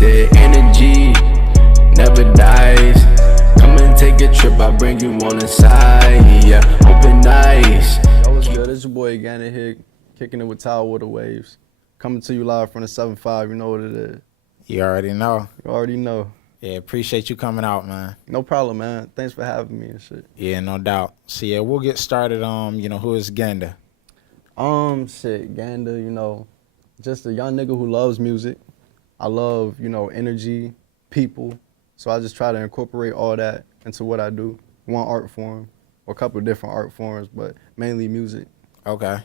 said energy never dies. Come and take a trip, I'll bring you on the side. Yeah, open eyes. Yo, what's good? It's your boy GVNDV here, kicking it with Tile Water Waves. Coming to you live from the 7-5, you know what it is. You already know. You already know. Yeah, appreciate you coming out, man. No problem, man. Thanks for having me and shit. Yeah, no doubt. So yeah, we'll get started. Who is Ganda? Ganda, just a young nigga who loves music. I love, energy, people. So I just try to incorporate all that into what I do. One art form, or a couple of different art forms, but mainly music. Okay.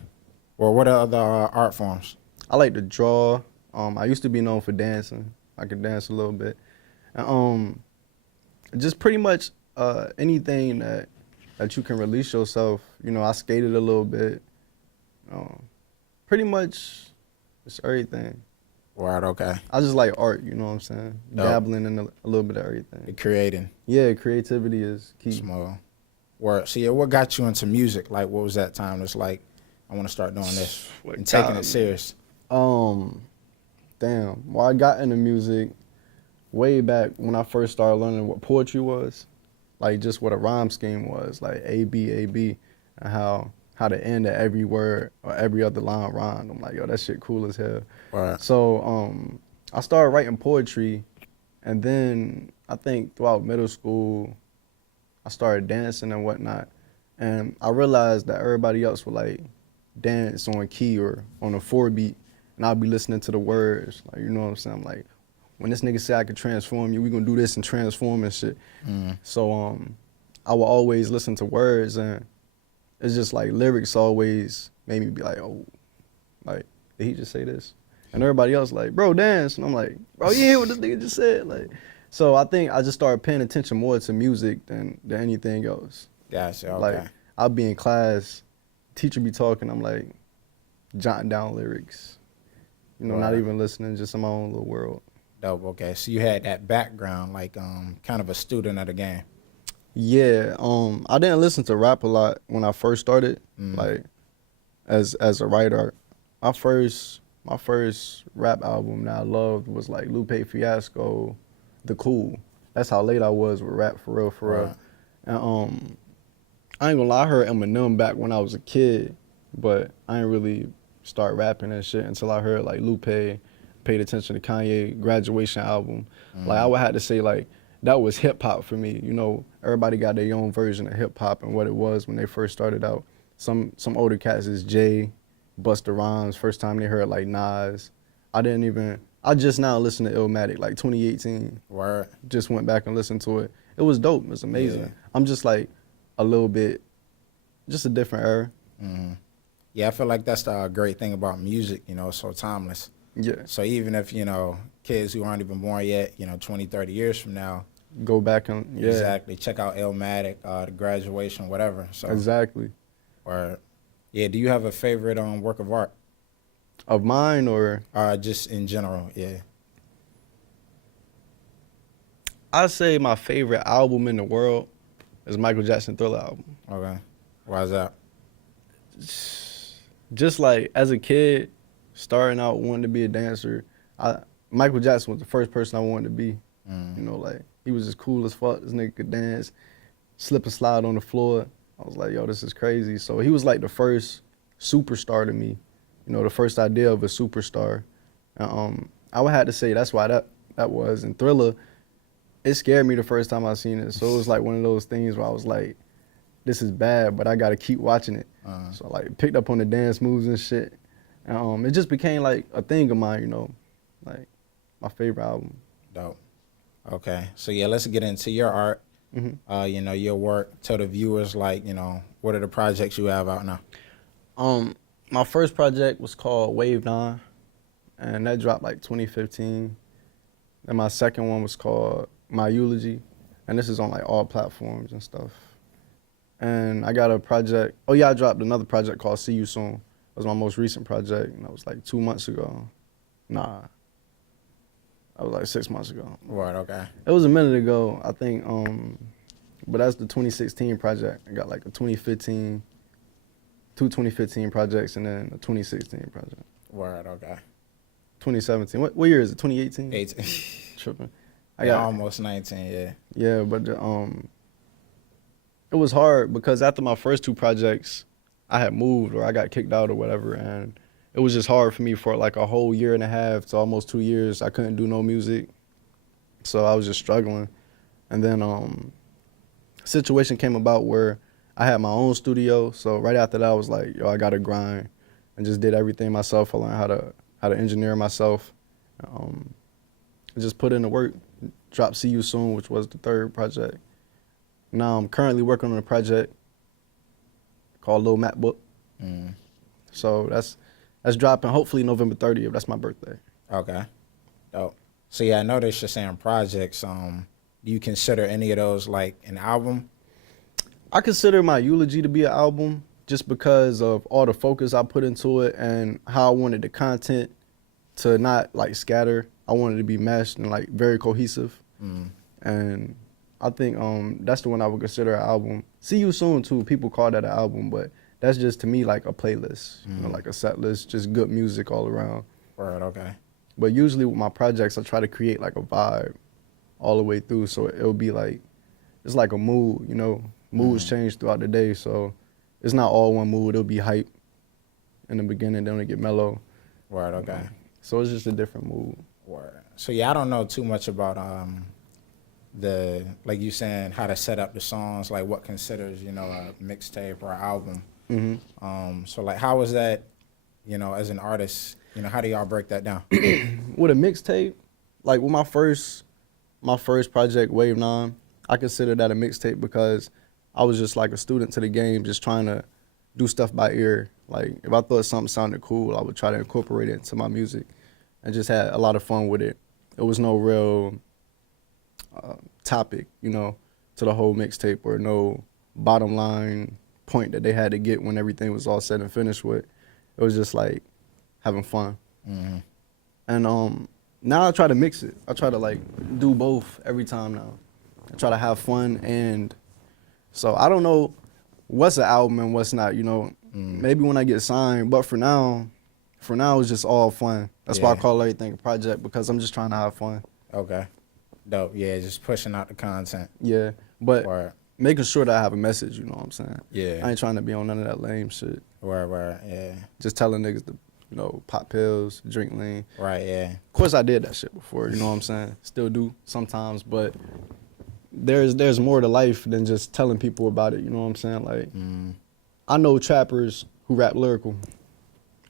Well, what are other art forms? I like to draw. I used to be known for dancing. I could dance a little bit. And, just pretty much anything that you can release yourself. I skated a little bit. Pretty much it's everything. Right, okay. I just like art, you know what I'm saying? Dope. Dabbling in a little bit of everything. Creating. Yeah, creativity is key. Small. Word. So yeah, what got you into music? Like, what was that time? It's like, I want to start doing this and taking it serious. Well, I got into music way back when I first started learning what poetry was, like just what a rhyme scheme was, like A, B, and how the end of every word or every other line rhymed. I'm like, yo, that shit cool as hell. Right. So I started writing poetry, and then I think throughout middle school, I started dancing and whatnot, and I realized that everybody else would like dance on key or on a 4-beat, and I'd be listening to the words, like, you know what I'm saying? I'm like, when this nigga say I could transform you, we gonna do this and transform and shit. So I would always listen to words, and it's just like lyrics always made me be like, oh, like, did he just say this? And everybody else like, bro, dance. And I'm like, bro, you hear what this nigga just said? Like, so I think I just started paying attention more to music than anything else. Gotcha, okay. Like, I'll be in class, teacher be talking, I'm like, jotting down lyrics. Not even listening, just in my own little world. Dope, okay. So you had that background, like kind of a student of the game. Yeah, I didn't listen to rap a lot when I first started, like, as a writer. My first rap album that I loved was like Lupe Fiasco, The Cool. That's how late I was with rap, for real. Right. And I ain't gonna lie, I heard Eminem back when I was a kid, but I ain't really start rapping and shit until I heard like Lupe, paid attention to Kanye Graduation album. Like, I would have to say, like, that was hip hop for me. Everybody got their own version of hip hop and what it was when they first started out. Some older cats is Jay, Busta Rhymes, first time they heard like Nas. I just now listened to Illmatic, like 2018. Word. Just went back and listened to it. It was dope, it was amazing. Yeah. I'm just like a little bit, just a different era. Yeah, I feel like that's the great thing about music, it's so timeless. Yeah. So even if, kids who aren't even born yet, 20, 30 years from now, Go back and, yeah. Exactly. Check out Illmatic, the Graduation, whatever. So Exactly. Or yeah, do you have a favorite work of art? Of mine or? Just in general, yeah. I'd say my favorite album in the world is Michael Jackson Thriller album. Okay. Why is that? Just like as a kid, starting out wanting to be a dancer, Michael Jackson was the first person I wanted to be. Like, he was just cool as fuck. This nigga could dance, slip and slide on the floor. I was like, yo, this is crazy. So he was like the first superstar to me, the first idea of a superstar. I would have to say that's why that was. And Thriller, it scared me the first time I seen it. So it was like one of those things where I was like, this is bad, but I got to keep watching it. So I like picked up on the dance moves and shit. And it just became like a thing of mine, like my favorite album. Dope. Okay. So yeah, let's get into your art. Your work. Tell the viewers, like, what are the projects you have out now? My first project was called Wave 9, and that dropped like 2015. And my second one was called My Eulogy, and this is on like all platforms and stuff. And I got a project, I dropped another project called See You Soon. It was my most recent project, and that was like 2 months ago. Nah, that was like 6 months ago. Right, okay. It was a minute ago, I think, but that's the 2016 project. I got like a 2015, two 2015 projects, and then a 2016 project. Right, okay. 2017, what year is it, 2018? 18. tripping. Almost 19, yeah. Yeah, but it was hard because after my first 2 projects, I had moved or I got kicked out or whatever, and it was just hard for me for like a whole year and a half to almost 2 years. I couldn't do no music, so I was just struggling. And then a situation came about where I had my own studio, so right after that I was like, yo, I gotta grind, and just did everything myself. I learned how to engineer myself, and just put in the work. Dropped See You Soon, which was the 3rd project. Now I'm currently working on a project called Lil Map Book. So that's dropping hopefully November 30th. That's my birthday. Okay. Dope. So yeah, I noticed you're saying projects. Do you consider any of those like an album? I consider my Eulogy to be an album just because of all the focus I put into it and how I wanted the content to not like scatter. I wanted it to be meshed and like very cohesive. And I think that's the one I would consider an album. See You Soon too. People call that an album, but that's just to me like a playlist, you know, like a set list, just good music all around. Right. Okay. But usually with my projects, I try to create like a vibe all the way through, so it'll be like it's like a mood, you know. Moods change throughout the day, so it's not all one mood. It'll be hype in the beginning, then it'll get mellow. Right. Okay. So it's just a different mood. Word. So yeah, I don't know too much about the, like you saying, how to set up the songs, like what considers, you know, a mixtape or an album. So like, how was that, you know, as an artist, you know, how do y'all break that down? With a mixtape, like with my first project, Wave 9, I consider that a mixtape because I was just like a student to the game, just trying to do stuff by ear. Like if I thought something sounded cool, I would try to incorporate it into my music and just had a lot of fun with it. There was no real topic, you know, to the whole mixtape, or no bottom line point that they had to get when everything was all said and finished with. It was just like having fun. And now I try to mix it. I try to like do both every time now. I try to have fun, and so I don't know what's an album and what's not, you know. Maybe when I get signed, but for now it's just all fun. That's why I call everything a project, because I'm just trying to have fun. Okay. Dope. Yeah, just pushing out the content. Yeah, but making sure that I have a message, you know what I'm saying? Yeah. I ain't trying to be on none of that lame shit. Word, yeah. Just telling niggas to, you know, pop pills, drink lean. Right, yeah. Of course I did that shit before, you know what I'm saying? Still do sometimes, but there's more to life than just telling people about it, you know what I'm saying? Like, I know trappers who rap lyrical.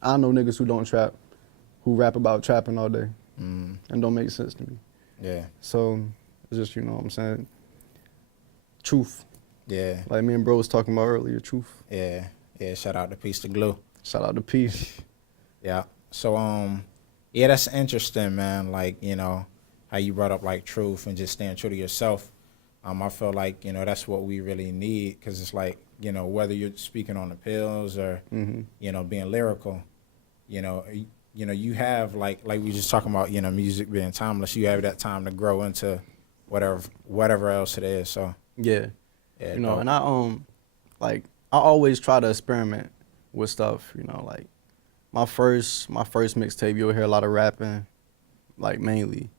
I know niggas who don't trap, who rap about trapping all day and don't make sense to me. Yeah. So it's just, you know what I'm saying, truth. Yeah. Like me and bro was talking about earlier, truth. Yeah. Shout out to Peace to Glue. Shout out to Peace. Yeah. So yeah, that's interesting, man. Like, you know, how you brought up like truth and just staying true to yourself. I feel like, you know, that's what we really need, because it's like, you know, whether you're speaking on the pills or, you know, being lyrical, you know, you have like we just talking about, you know, music being timeless. You have that time to grow into whatever else it is. So yeah, you know, and I always try to experiment with stuff. You know, like my first mixtape, you'll hear a lot of rapping, like mainly,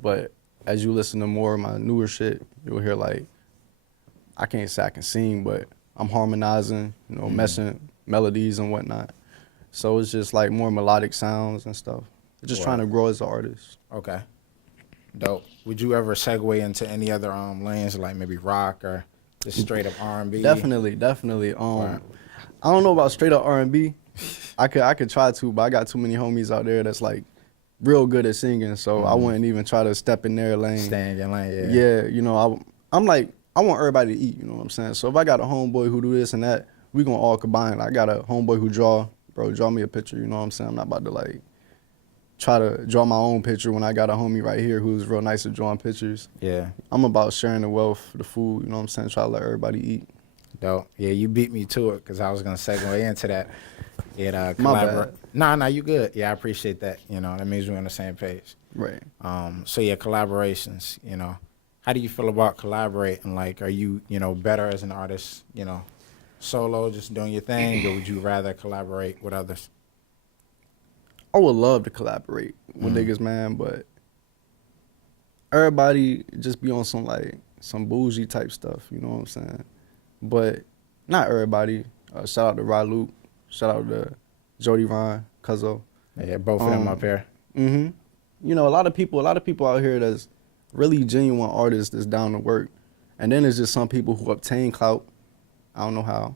but as you listen to more of my newer shit, you'll hear like, I can't say I can sing, but I'm harmonizing, you know, messing melodies and whatnot. So it's just like more melodic sounds and stuff. Just trying to grow as an artist. Okay. Dope. Would you ever segue into any other lanes, like maybe rock or just straight up R&B? Definitely. I don't know about straight up R&B. I could try to, but I got too many homies out there that's like real good at singing, so I wouldn't even try to step in their lane. Stay in your lane, yeah. Yeah, you know, I'm like, I want everybody to eat, you know what I'm saying? So if I got a homeboy who do this and that, we gonna all combine. I got a homeboy who draw me a picture, you know what I'm saying? I'm not about to like try to draw my own picture when I got a homie right here who's real nice at drawing pictures. Yeah. I'm about sharing the wealth, the food, you know what I'm saying? Try to let everybody eat. Dope. Yeah, you beat me to it, because I was gonna segue into that. Yeah, My bad. Nah, you good. Yeah, I appreciate that. You know, that means we're on the same page. Right. So yeah, collaborations, you know. How do you feel about collaborating? Like, are you, you know, better as an artist, you know, solo, just doing your thing, or would you rather collaborate with others? I would love to collaborate with niggas, man, but everybody just be on some bougie type stuff, you know what I'm saying? But not everybody. Shout out to Rod shout out to Jody Ron, Cuzzo. Yeah, both of them up here. You know, a lot of people out here that's really genuine artists that's down to work. And then there's just some people who obtain clout, I don't know how,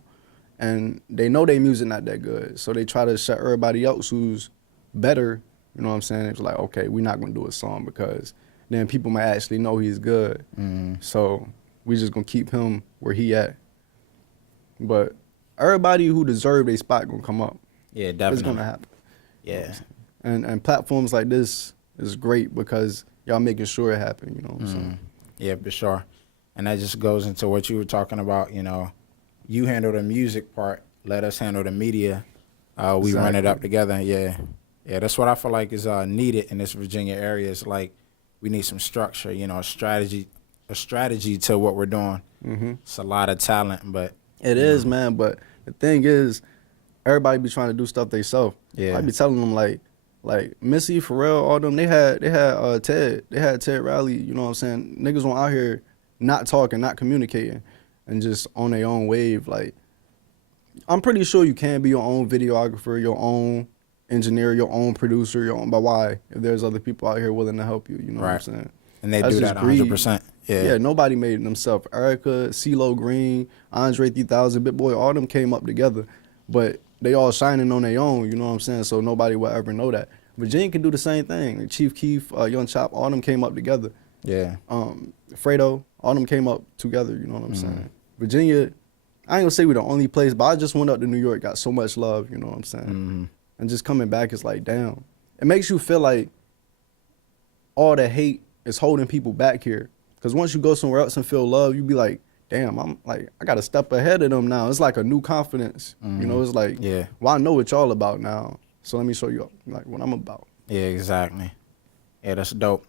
and they know their music not that good. So they try to shut everybody else who's better, you know what I'm saying? It's like, okay, we're not gonna do a song because then people might actually know he's good. So we just gonna keep him where he at. But everybody who deserve their spot gonna come up. Yeah, definitely. It's gonna happen. Yeah. And platforms like this is great because y'all making sure it happen, you know what I'm saying? Yeah, for sure. And that just goes into what you were talking about, you know, you handle the music part, let us handle the media. We run it up together. Yeah. Yeah, that's what I feel like is needed in this Virginia area. It's like we need some structure, you know, a strategy to what we're doing. It's a lot of talent, but it is, man. But the thing is, everybody be trying to do stuff themselves. Yeah. I be telling them like Missy, Pharrell, all them. They had Ted. They had Ted Riley. You know what I'm saying? Niggas went out here not talking, not communicating, and just on their own wave. Like, I'm pretty sure you can be your own videographer, your own engineer, your own producer, your own. But why? If there's other people out here willing to help you, you know what I'm saying? And they That's do just that greed. 100%. Yeah, nobody made it themselves. Erica, CeeLo Green, Andre 3000, Big Boy, all them came up together. But they all shining on their own, you know what I'm saying? So nobody will ever know that. Virginia can do the same thing. Chief Keef, Young Chop, all them came up together. Yeah. Fredo, all them came up together, you know what I'm saying? Virginia, I ain't gonna say we're the only place, but I just went up to New York, got so much love, you know what I'm saying? And just coming back, it's like, damn. It makes you feel like all the hate is holding people back here. Because once you go somewhere else and feel love, you be like, damn, I gotta step ahead of them now. It's like a new confidence. You know, it's like, well, I know what y'all about now. So let me show you like what I'm about. Yeah, exactly. Yeah, that's dope.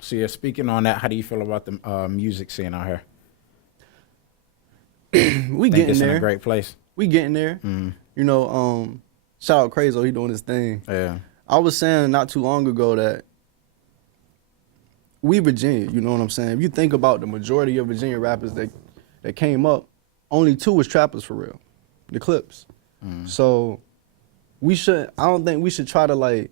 So yeah, speaking on that, how do you feel about the music scene out here? We Think getting it's there. in a great place. We getting there. You know, shout out Crazo, he doing his thing. Yeah. I was saying not too long ago that we Virginia, you know what I'm saying? If you think about the majority of Virginia rappers that came up, only 2 was trappers for real, the Clips. So I don't think we should try to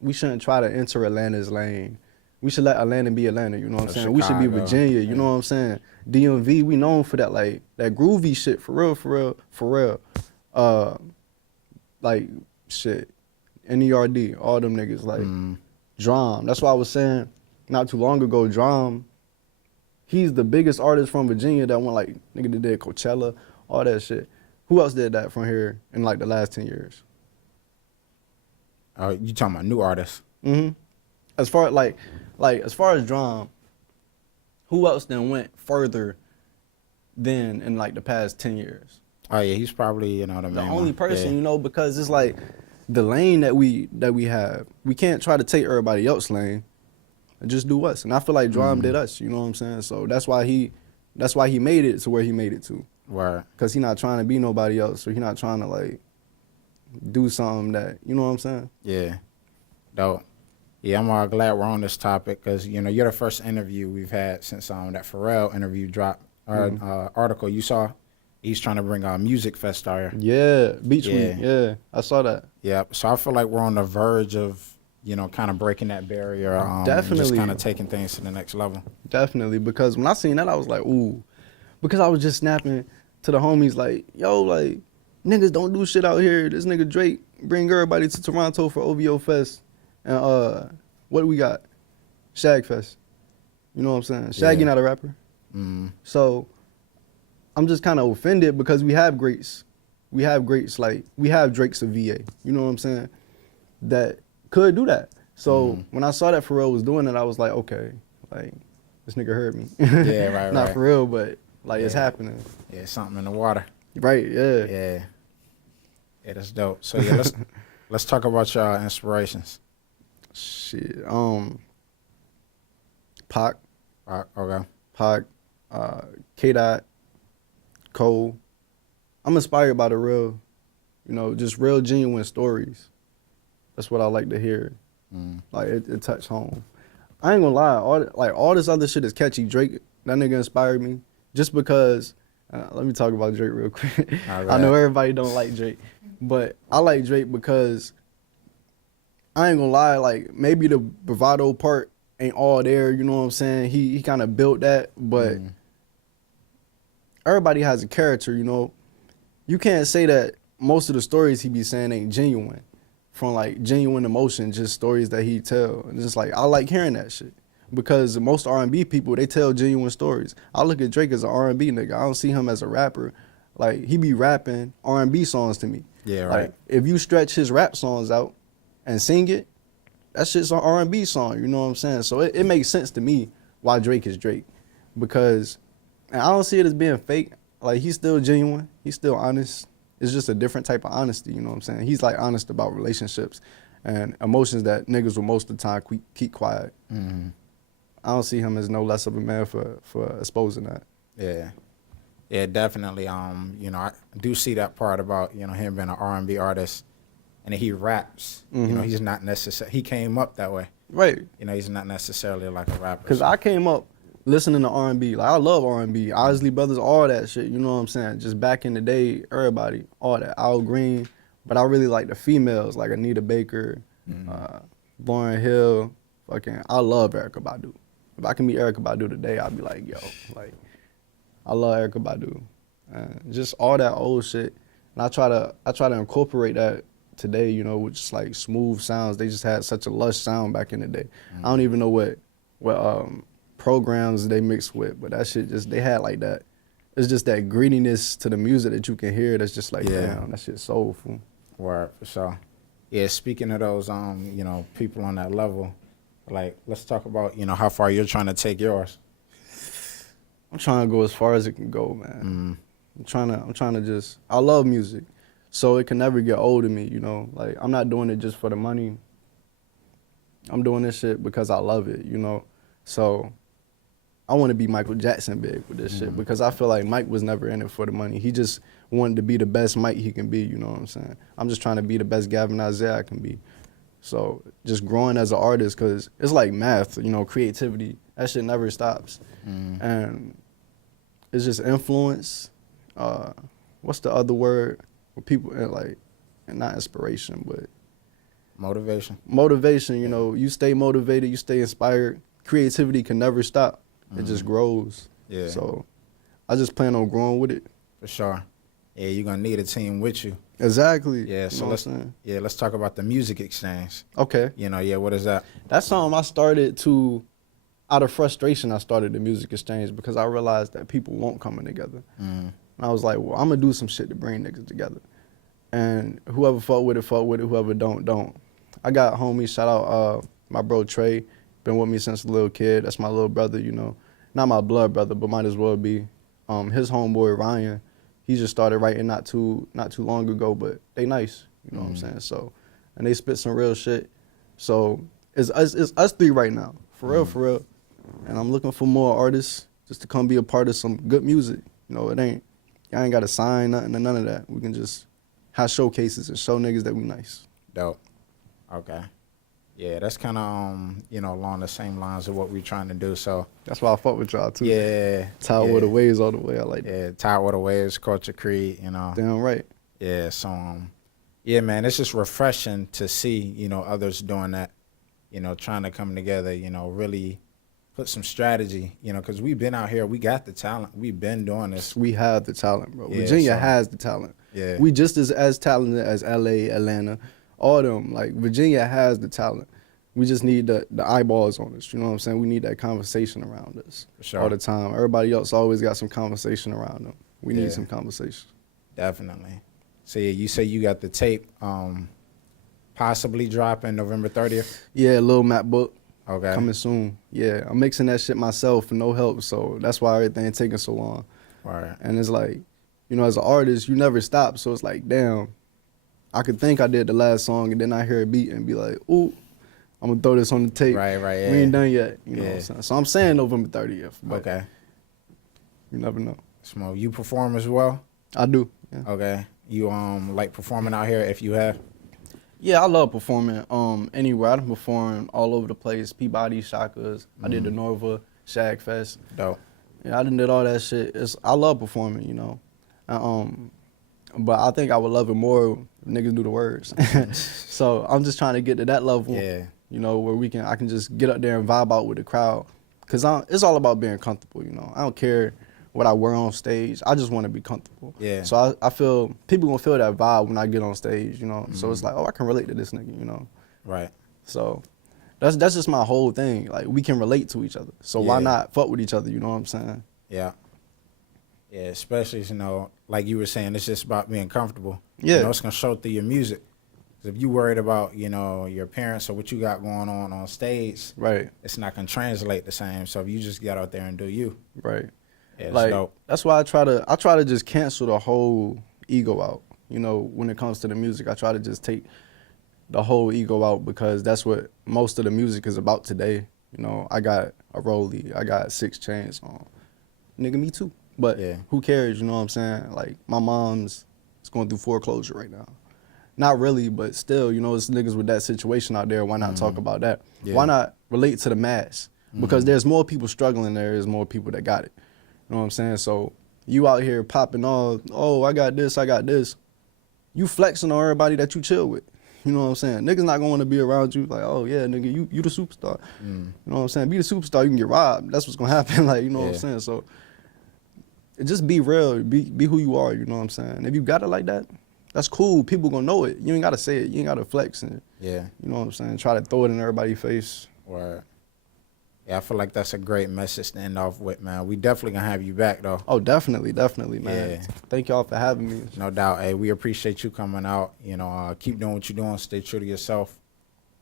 we shouldn't try to enter Atlanta's lane. We should let Atlanta be Atlanta, you know what I'm saying? We should be Virginia, you know what I'm saying? DMV, we known for that, like, that groovy shit, for real. Like, shit, NERD, all them niggas, like, Drum. That's why I was saying not too long ago, Drum, he's the biggest artist from Virginia that went, like, nigga that did Coachella, all that shit. Who else did that from here in, like, the last 10 years? You talking about new artists? As far as far as Drum, who else then went further than in like the past 10 years? Oh yeah, he's probably, you know, the only person, you know, because it's like the lane that we have. We can't try to take everybody else's lane and just do us. And I feel like Drum did us, you know what I'm saying? So that's why he made it to where he made it to. Right. Cause he not trying to be nobody else, so he not trying to like do something that, you know what I'm saying? Yeah. Dope. Yeah, I'm glad we're on this topic because, you know, you're the first interview we've had since that Pharrell interview dropped, article you saw. He's trying to bring Music Fest out here. Yeah, Beach Week. Yeah, I saw that. Yeah, so I feel like we're on the verge of, you know, kind of breaking that barrier. Definitely. Just kind of taking things to the next level. Definitely, because when I seen that, I was like, ooh. Because I was just snapping to the homies like, yo, like, niggas don't do shit out here. This nigga Drake bring everybody to Toronto for OVO Fest. And what do we got? Shag Fest. You know what I'm saying? Shaggy not a rapper. So I'm just kind of offended because we have greats. We have greats like, we have Drake's of VA. You know what I'm saying? That could do that. So when I saw that Pharrell was doing it, I was like, okay, like, this nigga heard me. Yeah, right, Not for real, but like it's happening. Yeah, something in the water. Right, yeah. Yeah. Yeah, that's dope. So yeah, let's talk about your inspirations. Shit. Pac. Okay. Pac, K-Dot, Cole. I'm inspired by the real, you know, just real genuine stories. That's what I like to hear. Like it touched home. I ain't gonna lie, all this other shit is catchy. Drake, that nigga inspired me just because. Let me talk about Drake real quick. All I know right. everybody don't like Drake, but I like Drake because I ain't gonna lie, like maybe the bravado part ain't all there. You know what I'm saying? He kind of built that, but everybody has a character. You know, you can't say that most of the stories he be saying ain't genuine, from like genuine emotion, just stories that he tell. And it's like I like hearing that shit because most R&B people they tell genuine stories. I look at Drake as an R&B nigga. I don't see him as a rapper. Like he be rapping R&B songs to me. Yeah, right. Like if you stretch his rap songs out and sing it, that shit's an R&B song. You know what I'm saying? So it makes sense to me why Drake is Drake, because and I don't see it as being fake. Like he's still genuine. He's still honest. It's just a different type of honesty. You know what I'm saying? He's like honest about relationships and emotions that niggas will most of the time keep quiet. I don't see him as no less of a man for exposing that. Yeah. Yeah, definitely. You know, I do see that part about, you know, him being an R&B artist and he raps. You know, he's not necessarily, he came up that way. Right. You know, he's not necessarily like a rapper. Because I came up listening to R&B. Like I love R&B, Isley Brothers, all that shit. You know what I'm saying? Just back in the day, everybody, all that. Al Green. But I really like the females, like Anita Baker, Lauryn Hill. Fucking, I love Erykah Badu. If I can meet Erykah Badu today, I'd be like, yo, like, I love Erykah Badu. Just all that old shit. And I try to incorporate that today, you know, with just like smooth sounds. They just had such a lush sound back in the day. I don't even know what programs they mixed with, but that shit just, they had like that. It's just that grittiness to the music that you can hear that's just like, damn, that shit's soulful. Word, for sure. Yeah, speaking of those, you know, people on that level, like, let's talk about, you know, how far you're trying to take yours. I'm trying to go as far as it can go, man. I'm trying to just, I love music, so it can never get old to me, you know? Like, I'm not doing it just for the money. I'm doing this shit because I love it, you know? So I want to be Michael Jackson big with this shit because I feel like Mike was never in it for the money. He just wanted to be the best Mike he can be, you know what I'm saying? I'm just trying to be the best Gavin Isaiah I can be. So just growing as an artist, because it's like math, you know, creativity, that shit never stops. And it's just influence. What's the other word? With people, like, and not inspiration, but Motivation. Motivation, you know, you stay motivated, you stay inspired. Creativity can never stop. It just grows. Yeah. So I just plan on growing with it. For sure. Yeah, you're gonna need a team with you. Exactly. Yeah, so let's talk about the music exchange. Okay. You know, yeah, what is that? That's something I started to, out of frustration, I started the music exchange because I realized that people won't coming together. And I was like, well, I'm gonna do some shit to bring niggas together. And whoever fuck with it, whoever don't. I got homies, shout out my bro Trey, been with me since a little kid. That's my little brother, you know. Not my blood brother, but might as well be. His homeboy Ryan, he just started writing not too long ago, but they nice, you know what I'm saying? So, and they spit some real shit. So it's us three right now, for real. And I'm looking for more artists just to come be a part of some good music. You know, I ain't got to sign nothing or none of that. We can just have showcases and show niggas that we nice. Dope. Okay. Yeah, that's kind of, you know, along the same lines of what we're trying to do. So that's why I fuck with y'all too. Yeah. Tired with the waves all the way. I like that. Yeah, tired with the waves, culture creed, you know. Damn right. Yeah, so yeah, man, it's just refreshing to see, you know, others doing that, you know, trying to come together, you know, really put some strategy, you know, because we've been out here, we got the talent, we've been doing this. We have the talent, bro. Yeah, Virginia has the talent. Yeah. We just as talented as LA, Atlanta, all them. Like, Virginia has the talent. We just need the eyeballs on us, you know what I'm saying? We need that conversation around us all the time. Everybody else always got some conversation around them. We need some conversation. Definitely. So yeah, you say you got the tape possibly dropping November 30th? Yeah, Lil Map book. Okay. Coming soon. Yeah, I'm mixing that shit myself for no help, so that's why everything taking so long. Right. And it's like, you know, as an artist, you never stop, so it's like, damn, I could think I did the last song, and then I hear a beat and be like, ooh, I'm gonna throw this on the tape. Right, yeah. We ain't done yet, you know what I'm saying? So I'm saying November 30th. But okay. You never know. Smo, you perform as well? I do. Yeah. Okay. You like performing out here if you have? Yeah, I love performing anywhere. I done performed all over the place. Peabody, Shaka's. I did the Norva, Shag Fest. Dope. Yeah, I done did all that shit. I love performing, you know. But I think I would love it more if niggas do the words. So I'm just trying to get to that level, Yeah. you know, where I can just get up there and vibe out with the crowd. Cause it's all about being comfortable, you know. I don't care what I wear on stage. I just want to be comfortable. Yeah. So I feel people gonna feel that vibe when I get on stage, you know. So it's like, oh, I can relate to this nigga, you know. Right. So that's just my whole thing. Like, we can relate to each other. So why Yeah. not fuck with each other, you know what I'm saying? Yeah. Yeah, especially, you know, like you were saying, it's just about being comfortable. Yeah. You know, it's going to show through your music. 'Cause if you worried about, you know, your parents or what you got going on stage, Right. it's not going to translate the same. So if you just get out there and do you. Right. Yeah, it's Like, dope. that's why I try to just cancel the whole ego out. You know, when it comes to the music, I try to just take the whole ego out, because that's what most of the music is about today. You know, I got a Rollie, I got 6 chains on. Nigga, me too. But Yeah. who cares, you know what I'm saying? Like, my mom's is going through foreclosure right now. Not really, but still, you know, it's niggas with that situation out there. Why not talk about that? Yeah. Why not relate to the mass? Because there's more people struggling, there is more people that got it. You know what I'm saying? So you out here popping all, oh, I got this, I got this. You flexing on everybody that you chill with. You know what I'm saying? Niggas not going to be around you like, oh, yeah, nigga, you the superstar. You know what I'm saying? Be the superstar, you can get robbed. That's what's going to happen. Like, you know what I'm Yeah. saying? So just be real. Be who you are, you know what I'm saying? If you got it like that, that's cool. People going to know it. You ain't got to say it. You ain't got to flex and, Yeah. you know what I'm saying, try to throw it in everybody's face. Word. Yeah, I feel like that's a great message to end off with, man. We definitely going to have you back, though. Oh, definitely, man. Yeah. Thank y'all for having me. No doubt. Hey, we appreciate you coming out. You know, keep doing what you're doing. Stay true to yourself.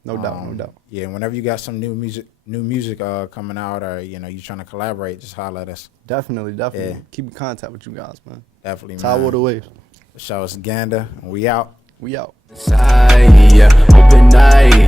No doubt. Yeah, whenever you got some new music coming out, or you know you trying to collaborate, just holler at us. Definitely. Yeah. Keep in contact with you guys, man. Definitely, Tide man. water waves. The show is Ganda, and we out. We out. Side, yeah, open eye.